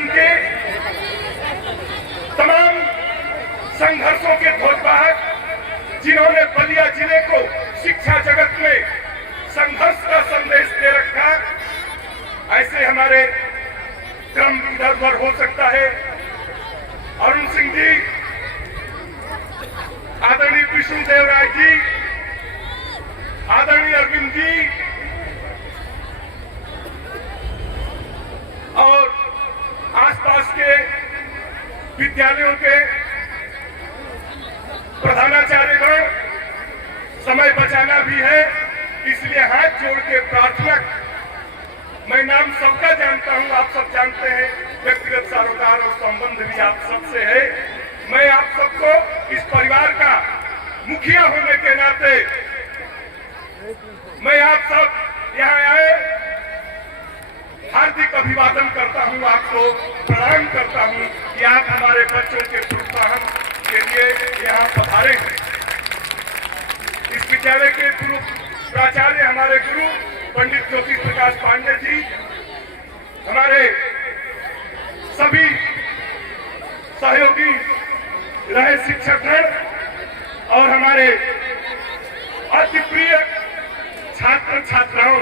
संघ के तमाम संघर्षों के ध्वजवाहक, जिन्होंने बलिया जिले को शिक्षा जगत में संघर्ष का संदेश दे रखा, ऐसे हमारे क्रम इधर उधर हो सकता है। अरुण सिंह जी, आदरणीय विष्णुदेव राय जी, आदरणीय अरविंद जी और आसपास के विद्यालयों के प्रधानाचार्यगण, समय बचाना भी है, इसलिए हाथ जोड़ के प्रार्थना, मैं नाम सबका जानता हूं, आप सब जानते हैं, व्यक्तिगत सरोकार और संबंध भी आप सबसे है। मैं आप सबको इस परिवार का मुखिया होने के नाते मैं आप सब यहाँ आए हार्दिक अभिवादन करता हूँ, आपको प्रणाम करता हूँ कि आप हमारे बच्चों के प्रोत्साहन के लिए यहाँ पधारे हैं। इस विद्यालय के पूर्व प्राचार्य हमारे गुरु पंडित ज्योति प्रकाश पांडे जी, हमारे सभी सहयोगी रहे शिक्षकगण और हमारे अति प्रिय छात्र छात्राओं,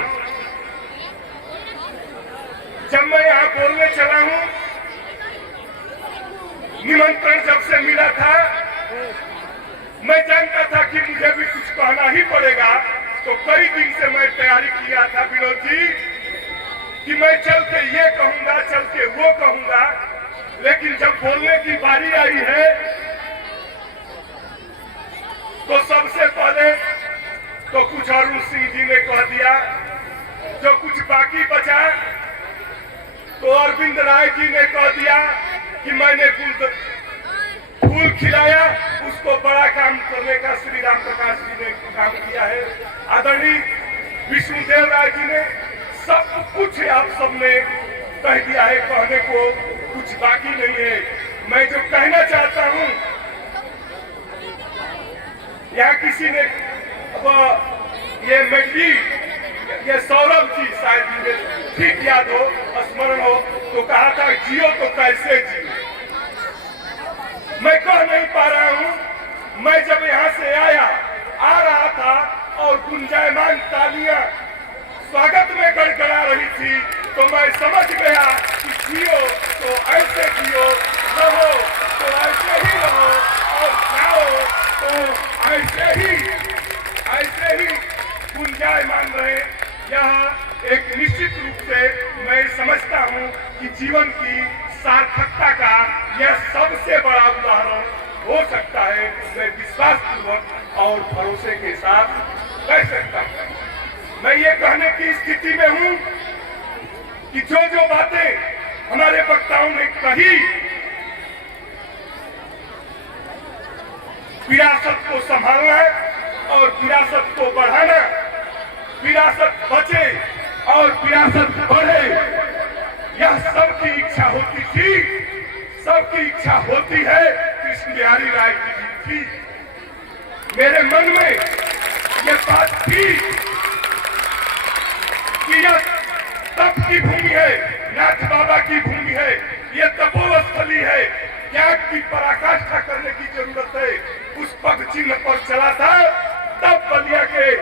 जब मैं यहाँ बोलने चला हूँ, निमंत्रण जब से मिला था, मैं जानता था कि मुझे भी कुछ कहना ही पड़ेगा, तो कई दिन से मैं तैयारी किया था विनोद जी कि मैं चल के ये कहूंगा, चल के वो कहूंगा, लेकिन जब बोलने की बारी आई है तो सबसे पहले तो कुछ अरुण सिंह जी ने कह दिया, जो कुछ बाकी बचा तो अरविंद राय जी ने कह दिया कि मैंने फूल खिलाया, उसको बड़ा काम करने का श्री राम प्रकाश जी ने काम किया है। आदरणीय विष्णुदेव राय जी ने सब कुछ आप सबने कह दिया है, कहने को कुछ बाकी नहीं है। मैं जो कहना चाहता हूं, यहाँ किसी ने ये मेरी ये सौरभ जी, शायद मुझे ठीक याद हो, स्मरण हो, तो कहा था जियो तो कैसे जियो। मैं कह नहीं पा रहा हूं। मैं जब यहाँ से आ रहा था और गुंजायमान तालियां स्वागत में गड़गड़ा रही थी, तो मैं समझ गया कि जियो तो ऐसे जियो, रहो तो ऐसे ही रहो और जाओ तो ऐसे ही गुंजायमान रहे। यह एक निश्चित रूप से मैं समझता हूं कि जीवन की सार्थकता का यह सबसे बड़ा उदाहरण हो सकता है। मैं विश्वास पूर्वक और भरोसे के साथ कह सकता हूं। मैं ये कहने की स्थिति में हूं कि जो बातें हमारे वक्ताओं ने कही, विरासत को संभालना और विरासत को बढ़ाना, विरासत बचे और विरासत बढ़े, यह सबकी इच्छा होती थी, सबकी इच्छा होती है। कृष्ण बिहारी राय जी थी, मेरे मन में यह बात थी कि यह तप की भूमि है, नाथ बाबा की भूमि है, यह तपोस्थली है, त्याग की पराकाष्ठा करने की जरूरत है। उस पग चिन्ह पर चला था, तब बलिया के